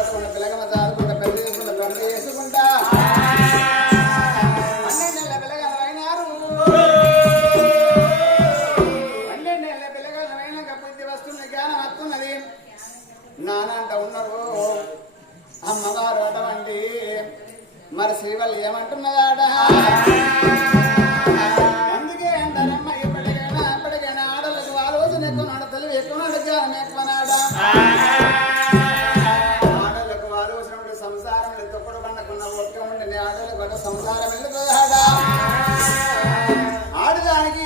సాదుకున్న పిల్లగమ్మ సాదుకుంటా పెళ్లి చేసుకుంటా పెళ్లి చేసుకుంటా 12 నెలల పిల్లగాలు అయినారు. 12 నెలల పిల్లగాలు అయినాక బుద్ధి వస్తుంది, జ్ఞానం వస్తున్నది. నానంట ఉన్నారు అమ్మవారు అటువంటి మరి శ్రీవల్లి ఏమంటున్నదాడ అందుకే అంటారమ్మ ఎప్పటికైనా ఆడలకు ఆలోచన ఎక్కువ నడతలు ఎక్కువ జ్ఞానం ఎక్కువ నాడా ఆడలకు ఆలోచన ఉంటే సంసారం తొక్కుడు పండకున్న ఒక్క ఉండి ఆడలకు సంసారం వెళ్ళిపోయాడా ఆడదానికి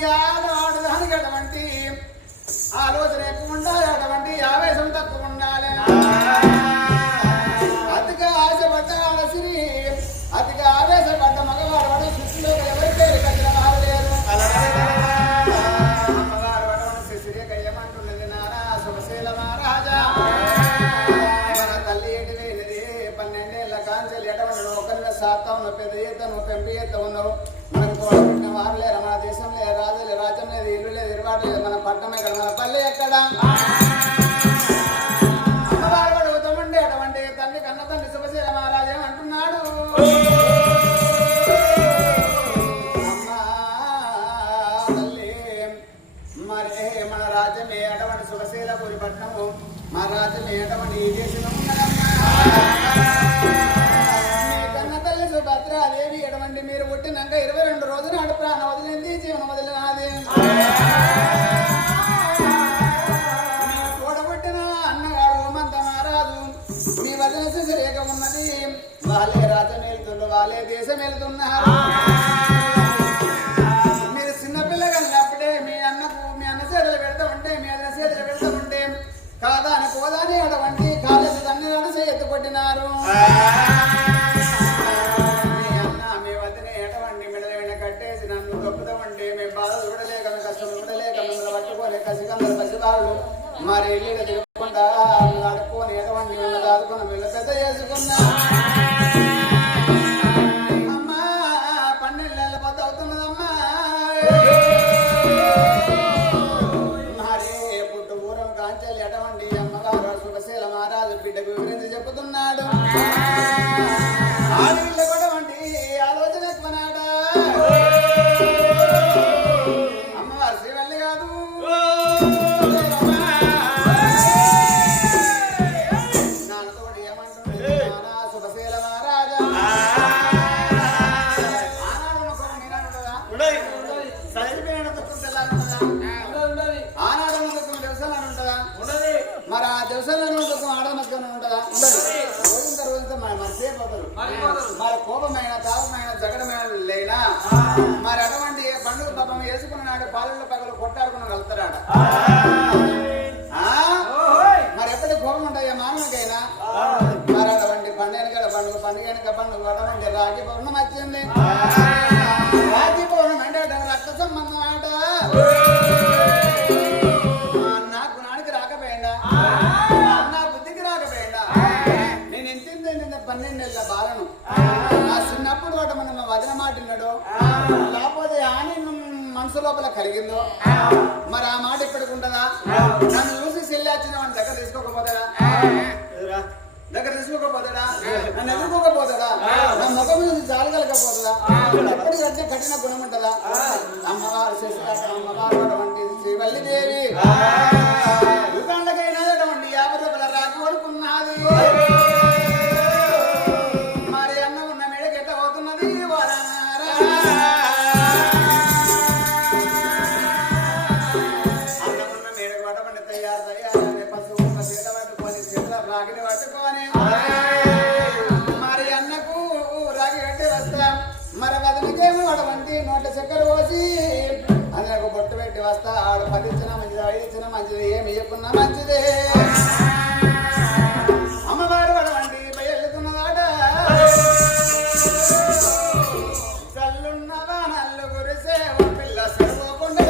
ఆడదానికి అటువంటి ఆలోచన ఎక్కువ ఉండాలి, అటువంటి ఆవేశం తక్కువ ఉండాలి. అతిగా ఆశపడ్డ ఆడసిరి అతిగా ఆవేశపడ్డ మగవాడు వాడు సృష్టిలో ఎవరి పేరు కట్టిన వారు లేరు. అమ్మవారు అటువంటి శ్రీరేఖ ఏమంటున్నది నారా శుభశీల మహారాజా మన తల్లి ఏంటి లేనిది 12 ఏళ్ల కాంచెలు ఎటువంటి ఒకరిగా సాత్తా ఉన్నావు, పెద్ద ఈత నువ్వు పెంపి ఈత ఉన్నావు. మనకు తోడబుట్టిన వారు లేరు, మన దేశం లేదు, రాజు లేదు, రాజ్యం లేదు, ఇల్లు లేదు, ఇరువాటు లేదు, మన పట్టణం ఎక్కడ, మన పల్లె ఎక్కడ. అమ్మవారు అడుగుతామండి అటువంటి తల్లి కన్న తండ్రి శుభశీల మహారాజు ఏమంటున్నాడు అమ్మా తల్లి మరే మన రాజ్యమే అటువంటి శుభశీలపురి పట్టణము మన రాజ్యమే అటువంటి ఈ దేశంలో ఉన్నదమ్మా. మీ కన్న తల్లి సుభద్రాదేవి ఎటువంటి మీరు పుట్టినాక 22 రోజులు నాడు ప్రాణం వదిలింది, జీవనం వదిలినది. కూడబుట్టిన అన్నగారు హోమంత మహారాజు మీ వదిన శ్రీరేఖ ఉన్నది. వాళ్ళే రాజ్యం వెళ్తుండ్రు, వాళ్ళే దేశం వెళ్తున్నారు. మీరు చిన్నపిల్లగా అప్పుడే మీ అన్న చేతులు పెడతా ఉంటే మీ అన్న చేతులు పెడతా ఉంటే కాదా అని పోదాని అటువంటి కాలేజీ తండ్రి చేతి కొట్టినారు. మీ అన్న మీ వదిన ఎటువంటి మెడలైన కట్టేసి నన్ను తొక్కుతామంటే మేము బాధ చూడలేక మీ కష్టం చూడలేక మిమ్మల్ని పట్టుకోలే కసికందరు పసిబాలు మరి ఇల్లు తిరుగుకుంటా అడుక్కొని ఎటువంటి మిమ్మల్ని దాదుకుని మిమ్మల్ని పెద్ద చేసుకున్నా. అమ్మా 12 నెలల పొద్దు అవుతున్నదమ్మా. మరి పుట్టు ఊరం కాంచెలు ఎటువంటి అమ్మగారు శుభశీల మహారాజు బిడ్డకు వివరించి చెప్పుతున్నాడు. ఆడపిల్ల కూడా వంటి ఆలోచన ఎక్కువ నాడా అమ్మవారు శ్రీవల్లి కాదు నాన్నతోటి ఏమంటుంది శుభశీల మహారాజా ఆనాడు చదివిపోయిన దుఃఖం తెల్లారుంటదా, ఆనాడు దుఃఖం దివసాలు ఉంటుందా, మరి ఆ దివసాలను దుఃఖం ఆడమస్కం ఉంటుందా, రోజుతో మనసే పోతారు. మరి కోపమైన తాపమైన జగడమైన లేనా మరి అటువంటి పండుగ పాపం వేసుకున్న నాడు పాలల్లో పగలు కొట్టాడుకుని వెళ్తారాడ. మరి ఎప్పటి కోపం ఉంటాయా మానవునికైనా మరి అటువంటి పండుగ పండుగ అటువంటి రాగి పౌర్ణం వచ్చింది. రాగి పౌర్ణం అంటే రక్త సంబంధం ఆట. నాకు నాడికి రాకపోయిందా, నా బుద్ధికి రాకపోయిందా, నేను ఎంత 12 నెలల బాలను నా చిన్నప్పుడు వాటి మన వదిన మాటిన్నాడు లేకపోతే ఆని మనసు లోపల కలిగిందో మరి ఆ మాట ఇప్పటికి ఉంటుందా. నన్ను చూసి చెల్లి వచ్చిన వాడిని దగ్గర తీసుకోకపోతాడా, నన్ను ఎదుర్కోకపోతాడా, నా ముఖం నుంచి జాలగలకపోతుందా, ఎప్పటికీ వచ్చే కఠిన గుణం ఉంటుందా. అమ్మవారు చేసేట అమ్మవారు అటువంటి శ్రీవల్లి దేవి దుకాణాలకైనా అటువంటి 50 రూపాయల రాకి కొడుకున్నది. మరి అన్న ఉన్న మేడకి ఎట్లా అవుతున్నది అన్నమున్న మేడకు అటువంటి తయారు పశువు చేత పట్టుకొని చేతుల రాగిని పట్టుకొని మరి అన్నకు రాగి కట్టి వస్తా మరి వదనకేమో అటువంటి నోట్ల చక్కెర పోసి అందులో బొట్టు పెట్టి వస్తా. ఆడు 10 ఇచ్చినా మంచిది, 5 ఇచ్చినా మంచిది, ఏమి ఇవ్వకున్నా మంచిదే. అమ్మవారు అటువంటి బయలుతున్నదాట చల్లున్నవా నల్లు గురిసే పిల్ల సర్వకుండా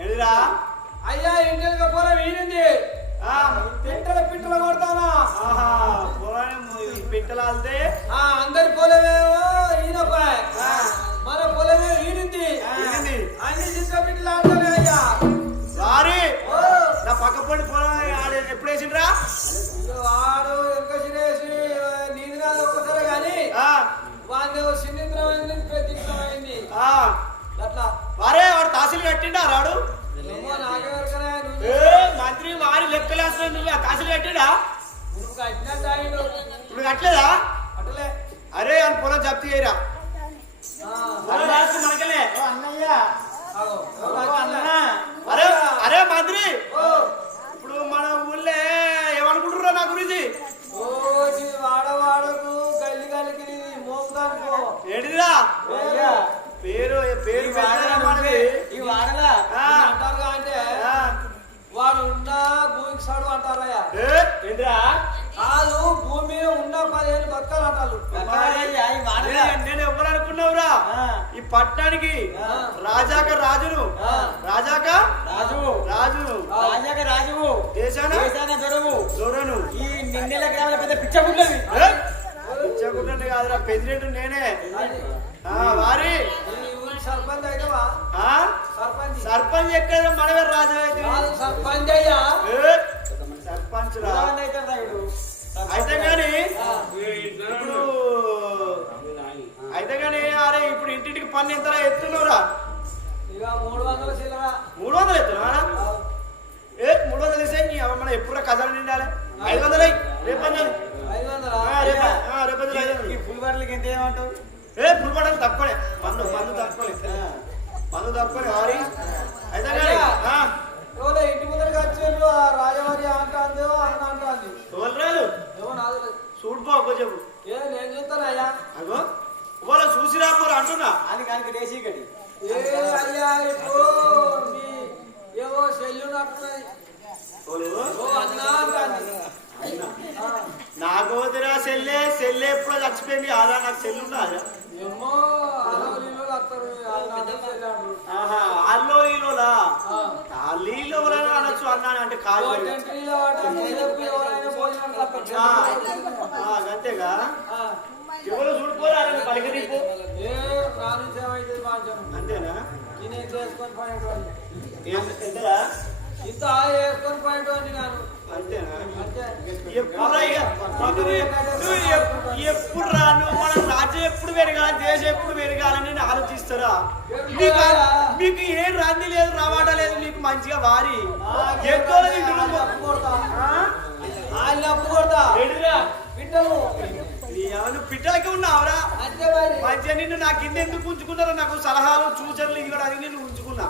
ఎదురా అయ్యా ఇంటికి పొలం వీడింది పిట్టల కొడతానా పిట్టలు ఆల్తే అందరి పొలమేమో ఈయనపాయ్ మన పొలమే వీడింది అన్ని చిన్న పిట్టలు ఆడతానే అయ్యా సారీ నా పక్క పొడి పొలం ఎప్పుడు వేసిండ్రా వాడు ఎంత చినేసి నీది నాది ఒక్కసారి కానీ వాడి చిన్నింద్రమైంది ప్రతిష్టమైంది అట్లా వారే వాడు తహసీల్ కట్టిండా రాడు నాకెవరికనే మంత్రి వారి లెక్కలేస్తున్నా నువ్వు తహసీల్ కట్టిండా నువ్వు కట్టినట్టు ఆయన ఇప్పుడు కట్టలేదా అట్లే అరే అని పొలం జప్తు చేయరా మనకలే అరే అరే మంత్రి ఇప్పుడు మన ఊళ్ళో ఏమనుకుంటుర్రా నా గురించి వాడవాడకు గల్లి గల్లికి మోపుతానుకో ఏంటిదిరా పేరు పేరు ఈ వాడలా అంటారు అంటే వాడు ఉన్న భూమికి సడు అంటారయ్యా ఏంటిరా కాదు భూమి ఉన్న 15 బతకాలు అంటారు నేను ఎవరు అనుకున్నావురా ఈ పట్టణానికి రాజాక రాజును రాజాక రాజును రాజాక రాజువు దేశాన దొరను ఈ నిన్నెల గ్రామాల పెద్ద పిచ్చగుండవి పిచ్చగుండే కాదురా పెద్దిరెడ్డి నేనే వారి సర్పంచ్ అయితేవా సర్పంచ్ ఎక్కడ మనవే రాజు అయితే సర్పంచ్ అయ్యా సర్పంచ్ అయితే గాని ఇప్పుడు అయితే గాని అరే ఇప్పుడు ఇంటింటికి పన్ను ఎంత ఎత్తున్నావురా ఇక 300 చిల్లరా 300 ఎత్తున్నారా 300 ఇస్తే మనం ఎప్పుడు కథలు నిండాలి 500 రేపు 500 ఫుల్ బాటిల్కి ఎంత ఏమంటావు ఫుల్ బాటిల్ తక్కువనే మందు తక్కువనే వారి అయితే గాని ఇంటి ముందరికి వచ్చేళ్ళు ఆ రాజవారి అంటాందో అన్న అంటాంది తోలరాలు ఏమో నాదు చూడుపో ఒక చెప్పు నేను చూస్తానయ్యా అగో వాళ్ళ చూసి రాపోరు అంటున్నా అది కానీ రేసి గడి అయ్యా ఇప్పుడు ఏవో సెల్లు నట్టున్నది నాకు వదిరా సెల్లే ఎప్పుడో చచ్చిపోయింది ఆదా నాకు సెల్లు ఉన్నదా ఏమో అల్లో ఈలోలా లీలో అనొచ్చు అన్నాను అంటే కాదు అంతేగా ఎవరు చూడిపోరా పలికరిపో అంతేనా ఎంతరా ఇంత వేసుకొని పోయేటోని నేను అంతేనా ఎప్పుడు రా నువ్వు మన రాజ్యం ఎప్పుడు పెరగాలి దేశం ఎప్పుడు పెరగాలని నేను ఆలోచిస్తారా మీకు ఏం రంది లేదు రవాటా లేదు మీకు మంచిగా వారి పిట్టలకి ఉన్నావురా మంచిగా నిన్ను నా కింద ఎందుకు ఉంచుకున్నారో నాకు సలహాలు సూచనలు ఇవ్వడానికి నేను ఉంచుకున్నా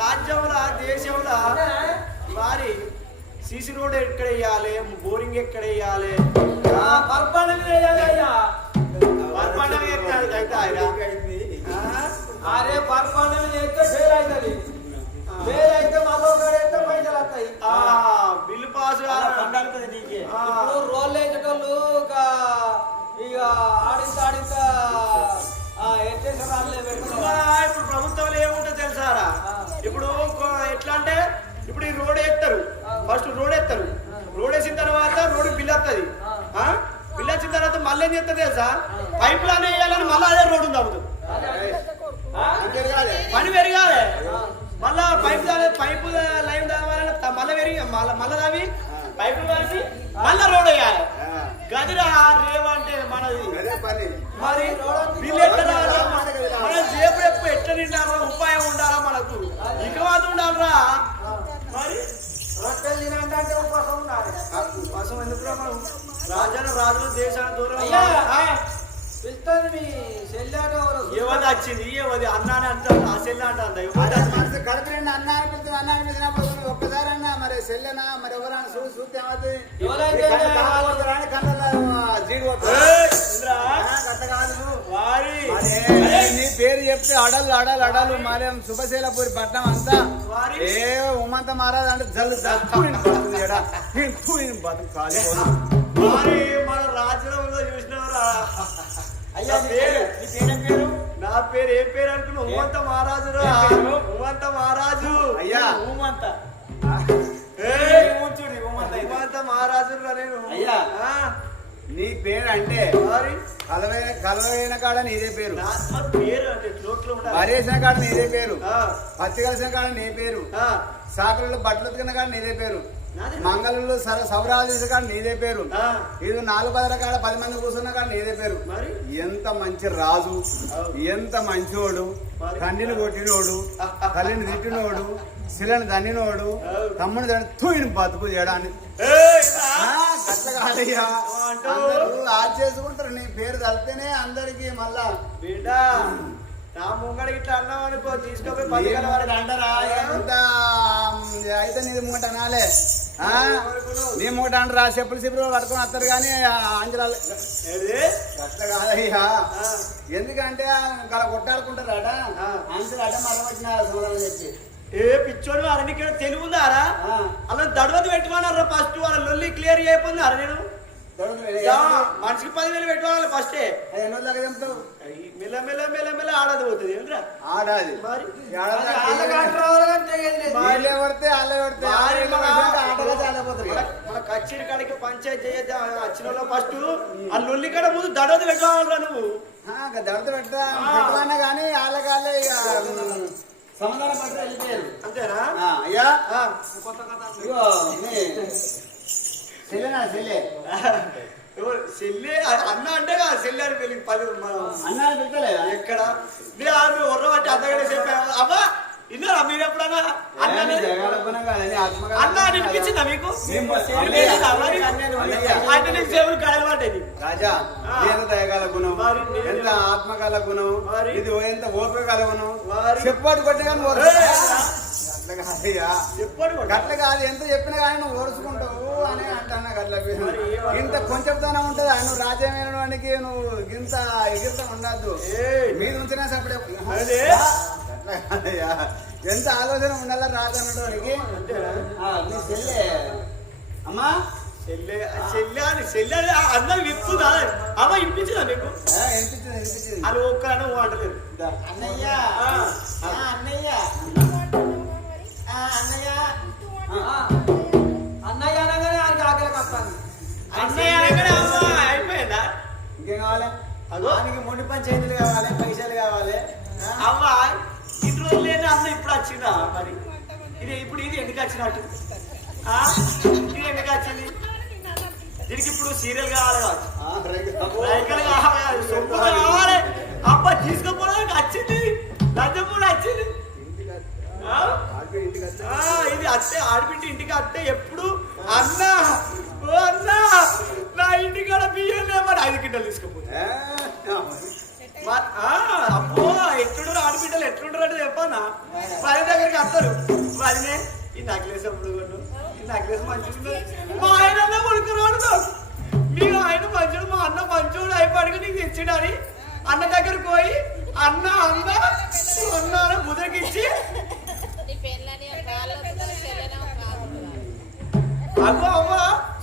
రాజ్యంలా దేశంలా వారి సీసీ రోడ్ ఎక్కడ వేయాలి బోరింగ్ ఎక్కడ వేయాలి అరే పర్పండలు చేస్తే ఫెయిల్ అవుతుంది ఫెయిల్ అయితే మళ్ళీ అయితే పైసలు వస్తాయి బిల్లు పాస్ ఇప్పుడు రోల్ వేసేటోళ్ళు ఇక ఆడింత ఇప్పుడు ప్రభుత్వంలో ఏముంటుందో తెలుసారా ఇప్పుడు ఎట్లా అంటే ఇప్పుడు ఈ రోడ్ ఎత్తారు ఫస్ట్ రోడ్ ఎత్తారు రోడ్ వేసిన తర్వాత రోడ్ బిల్ వస్తుంది బిల్ వచ్చిన తర్వాత మళ్ళీ ఏం చేస్తుంది తెలుసా పైప్ లైన్ వేయాలని మళ్ళీ అదే రోడ్డు తగ్గుతుంది పని పెరగాలి మళ్ళా పైపు లైన్ దాని మళ్ళీ పెరిగి మళ్ళీ దావి పైపులు కలిసి మళ్ళా రోడ్ వేయాలి గదిరా రేవంటే మనది మరి బిల్లు ఎట్లా మన జేబు ఎప్పుడు ఎట్లా నిండాలా ఉపాయం ఉండాలా మనకు ఇక మాత్రం ఉండాలరా మరి రొట్టెలు తినంటే ఉపాసం ఉండాలి ఉపాసం ఎందుకు మనం రాజులు దేశాన్ని దూరం పిలుస్తుంది మీ చెల్లాట ఏవది వచ్చింది ఏవది అన్నాని అంటారు ఆ చెల్లె అంటారు మనసు కడుపు నిండి అన్న అనిపిస్తుంది అన్న అనిపించినప్పుడు ఒక్కసారి అన్న మరి చెల్లెనా మరి ఎవరైనా చూస్తే నీ పేరు చెప్తే అడలు మరి శుభశీలపూరి పట్నం అంతా ఏ ఉమంత మహారాజ్ అంటే జల్లు మన రాజ్యంలో చూసినవరా అయ్యా నా పేరు. నీ పేరేం పేరు? నా పేరు ఏం పేరు అనుకున్నావు? ఉమ్మంత మహారాజు రా. ఏం పేరు? ఉమ్మంత మహారాజు. అయ్యా ఊమంత. ఏయ్, ఊంచుడి, ఊమంత అయితే. ఉమ్మంత మహారాజు రా నేను. అయ్యా. ఆ, నీ పేరు అంటే మరి కలవైన కాడ నీదే పేరు, నా పేరు అంటే చోట్ల ఉండాలి. వరేసిన కాడ నీదే పేరు, ఆ, పత్తి కలిసిన కాడ నీ పేరు, ఆ, సాకలలో బట్టలు ఉతికిన కాడ నీదే పేరు, నాదే. మంగళూరు సౌరాలు తీసిన కాడ నీదే పేరు, ఆ, ఇది 4 కాడ 10 మంది కూర్చున్న కాడ నీదే పేరు. మరి ఎంత మంచి రాజు, ఎంత మంచోడు, తండ్రిని కొట్టినోడు, తల్లిని తిట్టినోడు, శిలని దన్నినోడు, తమ్ముని తూయిని బతుకు చేయడాన్ని ఏయ్, రా. అట్లా కాదయ్యా. అందరూ ఆది చేసుకుంటారు, నీ పేరు తలితేనే అందరికి మళ్ళా బిడ్డ నా ముంగడికి ఇట్లా అన్నావు అనుకో, తీసుకోపోయి 10 గంటల వరకు అంటారా? ఎంత అయితే నీది మూట అనాలే, నీ మూట అంటారా? చెప్పులు పట్టుకొని వస్తారు కానీ అంజలాలు ఏది? అట్లా కాదయ్యా. ఆ, ఎందుకంటే గల కొట్టాడుకుంటారట, అంచులట మరవచ్చిన సూర్యులు చెప్పి ఏ పిచ్చోడు అరనికే తెలుగుందారా? ఆ, అలా దడవది పెట్టమన్నారా? ఫస్ట్ వాళ్ళ లొల్లి క్లియర్ చేయకపోయినారా? నేను మనిషికి 10,000 పెట్టవాలి ఫస్టే. ఎన్నో దాకా చెప్తావు మెల్ల మెల్ల మెల్ల మెల్ల ఆడది పోతుంది ఏంట్రా? ఆడాది మరి ఆళ్ళగాటు రావాలని తెగేది లేదు. వాళ్ళే పడితే వాళ్ళే పడితే మరి మన ఆటగా చాలా పోతారు ఇక. మన కచ్చేరి కాడికి పంచాయతీ చేద్దాం వచ్చిన వాళ్ళు ఫస్ట్ ఆ లొల్లి కాడ ముందు దడవది పెట్టవాలరా నువ్వు. దడత పెట్టాలన్నా కానీ వాళ్ళకాళ్ళే ఇక సమాధానం పట్టి వెళ్ళిపోయారు. అంతేనా? అయ్యా ఆ. ఇగో చెల్లెనా చెల్లె ఎవరు? చెల్లి అన్న అంటే కదా చెల్లి అని పెళ్ళి 10 అన్నాడు పెట్టలేదా? ఎక్కడ ఒర్ర పట్టి అద్దగడే చెప్పావు అబ్బా. ఇన్నారా మీరు ఎప్పుడన్నా అన్న అన్న అని వినిపించిందా మీకు? అంటే నీకు దేవుడు కడలు పడ్డది. రాజా ఎంత దయగల గుణం, ఎంత ఆత్మకల గుణం, ఇది ఎంత ఓపిక కల గుణం, చెప్పాడు కొట్టే కానీ అట్లా కాదయ్యా. చెప్పండి గట్ల కాదు, ఎంత చెప్పినా కానీ నువ్వు ఓర్చుకుంటావు అని అంటున్నా. గట్ల ఇంత కొంచెంతోనే ఉంటది. నువ్వు రాజ్యమైన వాడికి నువ్వు ఇంత ఎగిరితం ఉండద్దు, మీద ఉంచినా సప్పుడే. అట్లా కాదయ్యా, ఎంత ఆలోచన ఉండాలి రాజు అన్నవాడికి. నీ చెల్లె అమ్మా చెల్లె చెల్లె అని చెల్లె అని అన్న విప్పుదా అమ్మ వినిపించిందా మీకు? వినిపించింది వినిపించింది. అది ఒక్కరన్నా అంటలేదు. అన్నయ్య అన్నయ్య అన్నయ్య అన్నయ్య అనగానే ఆయనకి ఆకలి కప్పాను. అన్నయ్య అనగానే అమ్మ అయిపోయిందా? ఇంకేం కావాలి? అదో దానికి మొండి పంచాయతీలు కావాలి, పైసలు కావాలి. అమ్మ ఇన్ని రోజులు లేని అన్న ఇప్పుడు వచ్చిందా? మరి ఇది ఎందుకు వచ్చినట్టు? ఇది ఎందుకు వచ్చింది? దీనికి ఇప్పుడు సీరియల్ కావాలి కావచ్చు, రైకలు కావాలి, సొమ్ము కావాలి. అబ్బా తీసుకోపోవడానికి వచ్చింది, లంచం కూడా వచ్చింది. ఇది అత్తే ఆడబిడ్డ ఇంటికి అత్తే ఎప్పుడు అన్న ఓ అన్న నా ఇంటికాడ బియ్యం లేమని 5 కింటాలు తీసుకుపోతే అబ్బో ఎట్లుంటారు ఆడబిడ్డలు ఎట్లుంటారు అంటే చెప్పానా? పని దగ్గరికి వస్తారు. పదినే ఈ నక్లెస్ ఎప్పుడు కొను, ఈ నక్లెస్ మంచిగా మా ఆయన కొడుకురాడు. మీ ఆయన మంచుడు, మా అన్న మంచోడు అయిపోయాడుగా నీకు తెచ్చాడని అన్న దగ్గరకు పోయి అన్న అన్న అన్న ముద్రకిచ్చి అబ్బో అమ్మ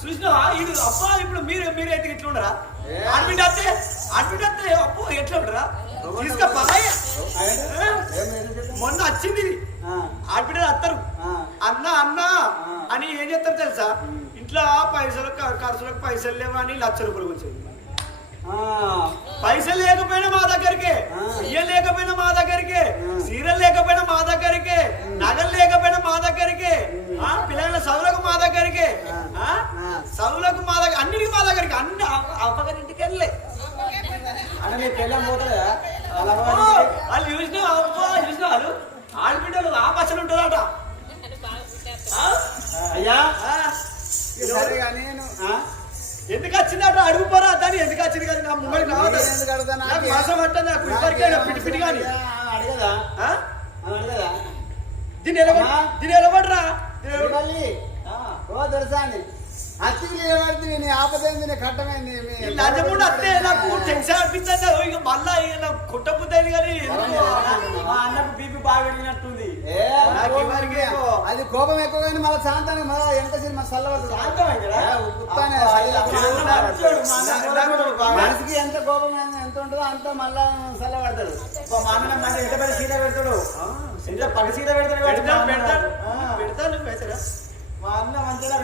చూసినావా? ఇది అబ్బా ఇప్పుడు మీరైతే ఇట్లా ఉండరా? ఆడబిడ్డ అత్తే అబ్బో ఎట్లా ఉండరా? తీసుకో మొన్న వచ్చింది ఇది. ఆడబిడ్డలు వస్తారు అన్న అన్న అని ఏం చేస్తారు తెలుసా? ఇంట్లో ఖర్చులకు పైసలు లేవని 1,00,000 రూపాయలు వచ్చేది. పైసలు లేకపోయినా మా దగ్గరికి, బియ్యం లేకపోయినా మా దగ్గరికి, సీరలు లేకపోయినా మా దగ్గరికి, నగలు లేకపోయినా మా దగ్గరికి, పిల్లల చదువులకు మా దగ్గరికి, చదువులకు మా దగ్గర, అన్నిటికీ మా దగ్గరికి. అన్ని అవ్వగారింటికి వెళ్ళలే అంటే నీ పిల్లం పోతుందా? వాళ్ళు చూసిన వాళ్ళు ఆడబిడ్డలు ఆ పచ్చలు ఉంటుందట. అయ్యా సరే కానీ ఎందుకు వచ్చిందట అడుగుపోరా దాన్ని? ఎందుకు వచ్చింది కదా నా ముంగడి కావద్దు. ఎందుకు అడుగుతా? నాకు మాసం పట్టదు, నాకు ఇప్పటికైనా పిటి పిటి కానీ అడగదా అడగదా? దీన్ని ఎలబడరా ఓ దొరసాని అత్తికి నిలబడితే నీ ఆపదైంది నీ కట్టమైంది ఈ లంచముడు అత్తే నాకు టెన్షన్ అనిపిస్తుంది ఇక మళ్ళా ఇక నాకు కుట్టబుద్ది కానీ మా అన్నకు బీపీ బాగా పెరిగినట్టుంది నాకు ఇవరికి అది కోపం ఎక్కువ కానీ మళ్ళీ శాంతానికి మళ్ళీ ఎంత సినిమా చల్లవద్దు మనిషికి ఎంత కోపం ఎంత ఉంటుందో అంత మళ్ళా చల్లబడతాడు మా అన్న మంచి ఎంత పెద్ద సీత పెడతాడు ఇంట్లో పక్క సీత పెడతాడు పెడతాను పెడతారా మా అన్న మంచిగా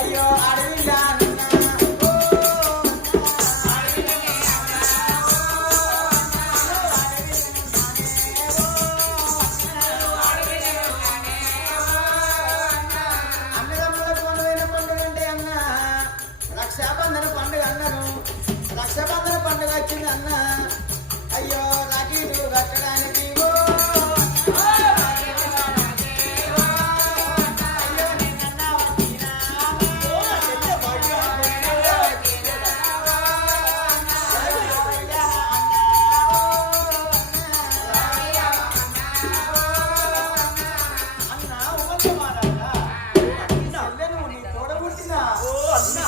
అయ్యో అడవిలా రక్షాబంధన పండుగ వచ్చింది అన్న అయ్యో రాఖీలు కట్టడానికి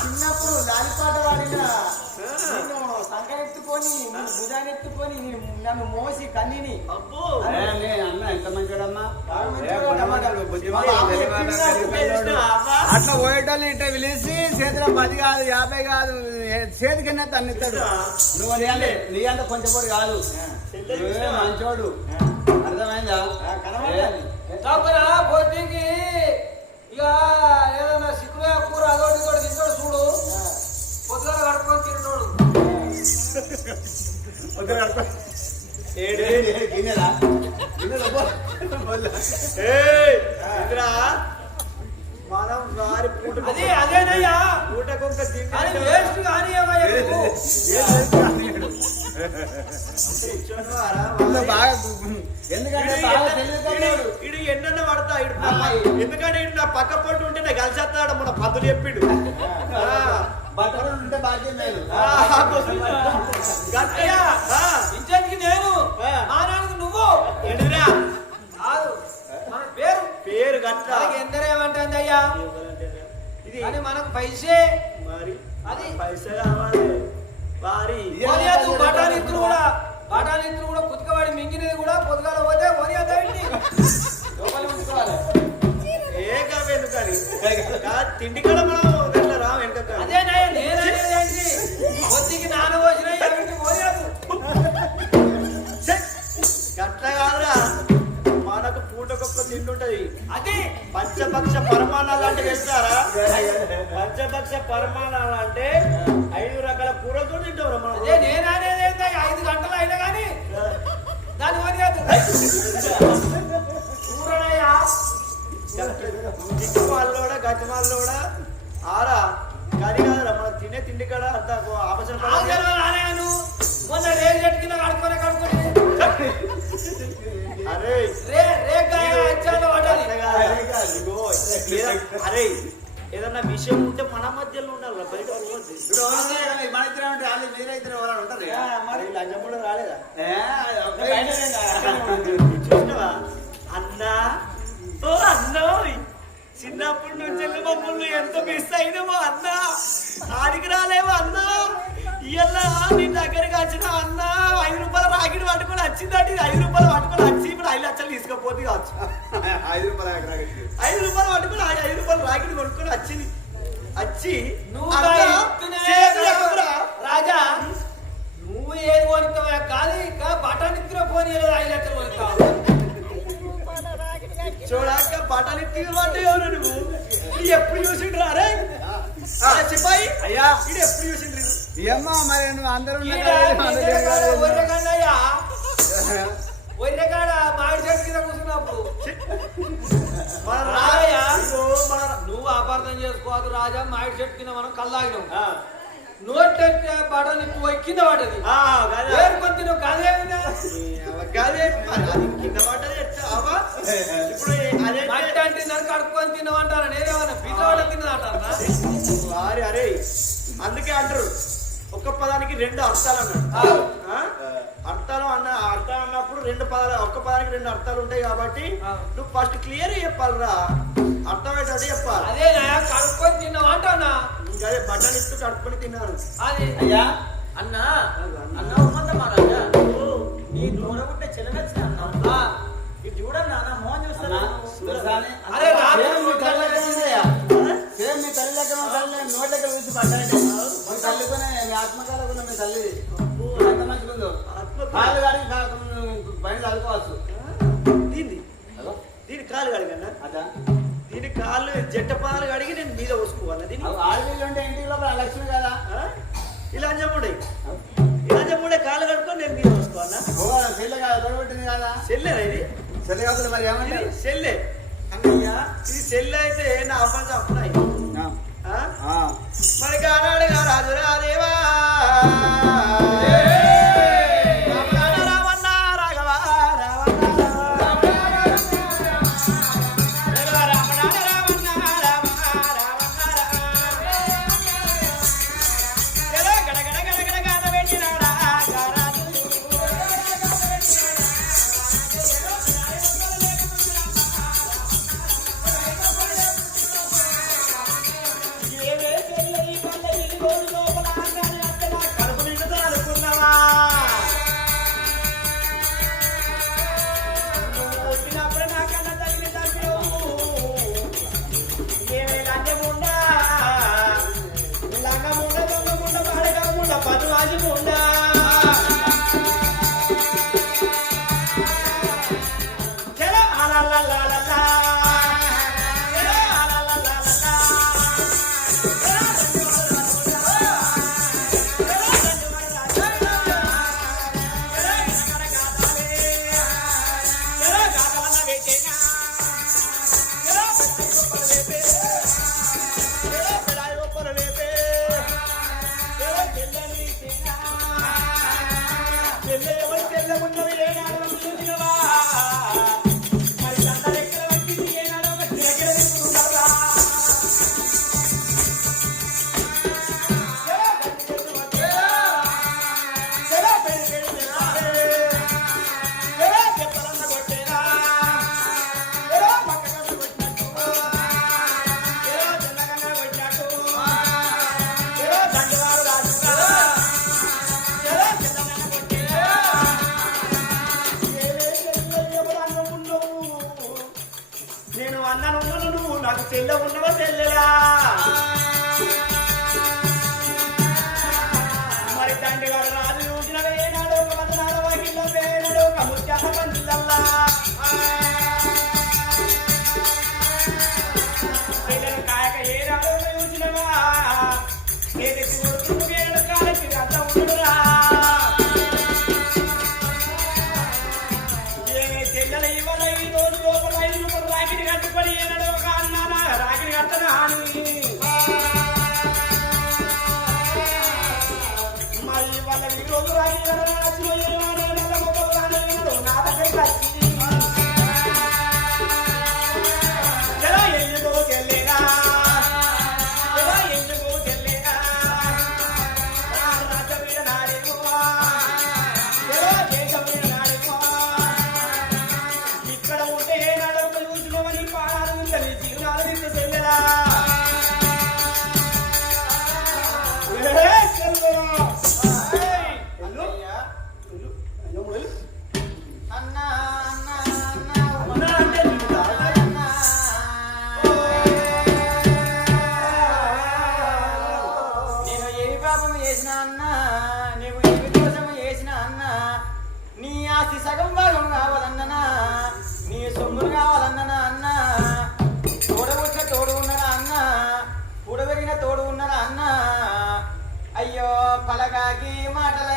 చిన్నప్పుడు లాలిపాట వాడినా సంకనెత్తుకొని భుజానెత్తుకొని నన్ను మోసి కన్నీని అన్న ఎంత మంచివాడమ్మా అట్లా అట్లా పోయేటోళ్ళు ఇట్లా పిలిచి చేతిలో 10 కాదు 50 కాదు చేతికి తన్నిస్తాడు నువ్వు నీ అంత కొంచెం కూడా కాదు మంచోడు అర్థమైందా పొద్దుకి ఇక ఏదన్నా సిక్కుగా కూర అదోటి కూడా తింటాడు చూడు పొద్దున కడుక్కొని తింటాడు మనం వారి పూట అదేనయ్యా పూటకొక వేస్ట్ కానీ బాగా ఎందుకంటే బాగా తెలియదు ఇడు ఎన్న పడతా ఎందుకంటే ఇడు నా పక్క పొట్టు ఉంటే నాకు కలిసేస్తాడు మన పద్దులు చెప్పిండు బట్టలు ఉంటే భాగ్యం లేదు ఇంటికి నేను ఆనానికి నువ్వు ఎడురా కాదు మన పేరు పేరు గట్ట ఎందరేమంటుంది అయ్యా ఇది అని మనకు పైసే మరి అది పైసలు రావాలి వారి బఠానీతులు కూడా కుతుకవాడి మింగినది కూడా పొద్దుగాల పోతే పోనీయద్దా లోపల ఉంచుకోవాలి ఎందుకని తిండి కూడా మనం గట్ల రా వెనక అదే నేనేంటి పొద్దుకి నాన్న పోసిన పోయాదు గట్ల కాదురా మనకు పూటకొక్క తిండి ఉంటది అది పంచపక్ష పరమాణాలు అంటే తెలుస్తారా పంచపక్ష పరమాణాలు అంటే 5 రకాల కూరలతో తింటాం మనం అదే నేనేది 5 గంటలు అయినా కానీ దాని పోనీయదు కూరనయ్యా వాళ్ళోడా గజమాల్లోడా ఆరా కానీ కాదురా మనం తినే తిండి కాడ అంత ఆపసరం మొన్న రేగు చెట్టు కింద కడుక్కొని అరే అరే ఏదన్నా విషయం ఉంటే మన మధ్యలో ఉండాలి బయట మన ఇద్దరు ఉంటే వాళ్ళు మీరే ఇద్దరు ఎవరైనా ఉంటారు మరి లంచం కూడా రాలేదా చూసినవా అన్నా ఓ అన్నా చిన్నప్పటి నుంచి మమ్మల్ని ఎంత మిస్ అయినామో అన్నా ఆడికి రాలేవు అన్నా ఇలా నీ దగ్గరికి వచ్చిన అన్న 5 రూపాయల రాకిడి పట్టుకొని వచ్చిందంటే 5 రూపాయలు పట్టుకొని వచ్చి ఇప్పుడు 5 లక్షలు తీసుకపోతే కావచ్చు 5 రూపాయలు 5 రూపాయలు పట్టుకొని 5 రూపాయలు రాకిడి కొనుక్కొని వచ్చింది వచ్చి నువ్వు చేతురా రాజా నువ్వు ఏది కొనుక్తావా కాదు ఇంకా బటన్ ఇచ్చిన ఫోన్ 5 లక్షలు కొనుక్తావు చూడాక బట్టలు ఇవ్వంటే ఎవరు నువ్వు ఇది ఎప్పుడు చూసిండ్రు అరే చెప్పాయి అయ్యా ఇది ఎప్పుడు చూసిండ్రు ఏమ్మా మరి నువ్వు అందరూ ఒర్రెగాడ మామిడి చెట్టు కింద కూర్చున్నప్పుడు మన రాజయ్య మన నువ్వు అపార్థం చేసుకోవద్దు రాజా మామిడి చెట్టు కింద మనం కల్లాగినాం నోట్ బటన్ పోయి కింద పడ్డది ఏరుకొని నువ్వు కదే కింద పడ్డది ఇప్పుడు మట్టి అంటే నన్ను కడుక్కొని తినమంటారా నేనేమన్నా పిల్లవాడ తిన్నదంటారా వారి అరే అందుకే అంటారు ఒక్క పదానికి 2 అర్థాలు అన్నాడు అర్థాలు అన్నప్పుడు 2 పదాలు ఒక్క పదానికి 2 అర్థాలు ఉంటాయి కాబట్టి నువ్వు ఫస్ట్ క్లియర్ చెప్పాలిరా అర్థమయ్యేటట్టు చెప్పాలి అదే కడుక్కొని తిన్నావంటానా అదే బట్టలు ఇస్తూ కడుక్కొని తిన్నాను అది అయ్యా అన్న అన్న ఉమ్మంత మారాజా నీ నూనె చెల్లగచ్చిన అన్న ఇది చూడండి అన్న మోహన్ చూస్తాను అరే రాజు సేమ్ మీ తల్లి దగ్గర నోట్ దగ్గర చూసి పడ్డాయండి మీ తల్లితోనే మీ ఆత్మకాలకున్న మీ తల్లి ఎంత మంచిగా కాళ్ళు కాడికి పైన చదువుకోవచ్చు దీని కాలు కడిగన్నా అదా దీని కాళ్ళు జట్ట పాలు కడిగి నేను మీద పోసుకోవాలి దీన్ని ఆడపిల్లు అంటే ఇంటిలో లక్ష్మి కదా ఇలా చెప్పండి కాళ్ళు కడుక్కొని నేను మీద పోసుకోవాలా చెల్లె కదా తొడగొట్టింది కదా చెల్లెనా ఇది చెల్లె కాకపోతే మరి ఏమంటారు చెల్లె అన్నయ్య ఇది చెల్లె అయితే నా అవ్వాలి అప్పున్నాయి మరి కానాడుగా రాజు రాదేవా నేను అన్నాను నువ్వు నాకు చెల్లె ఉన్నవా చెల్లెలా మరి తండ్రి గారు రాజు చూసిన ఏనాడు ఒక వదనాల వాకిల్లో పేనాడు ఒక ముత్యాల పందిళ్ళల్లా చెల్లెను కాయక ఏ రాడు చూసినవా నేను వేడు కాలకి అంత ఉండడురా చెల్లెల ఇవ్వల ఈ రోజు లోపల 5 రూపాయలు రాకిడి కట్టుకొని ఏనాడు ఒక అన్నానా రాకిడి కట్టనా మరి వాళ్ళ ఈ రోజు రాకిడి నా దగ్గర ఇక్కడ ఉంటే ఏనాడు ఒక చూసినవని పాడాలి జీవనాలు చెల్లెలా ఆస్తి సగం భాగం కావాలన్ననా నీ సొమ్ములు కావాలన్ననా అన్న తోడబుట్టిన తోడు ఉన్నరా అన్న కూడబెరిగిన తోడు ఉన్నరా అన్న అయ్యో పలగాకి మాటల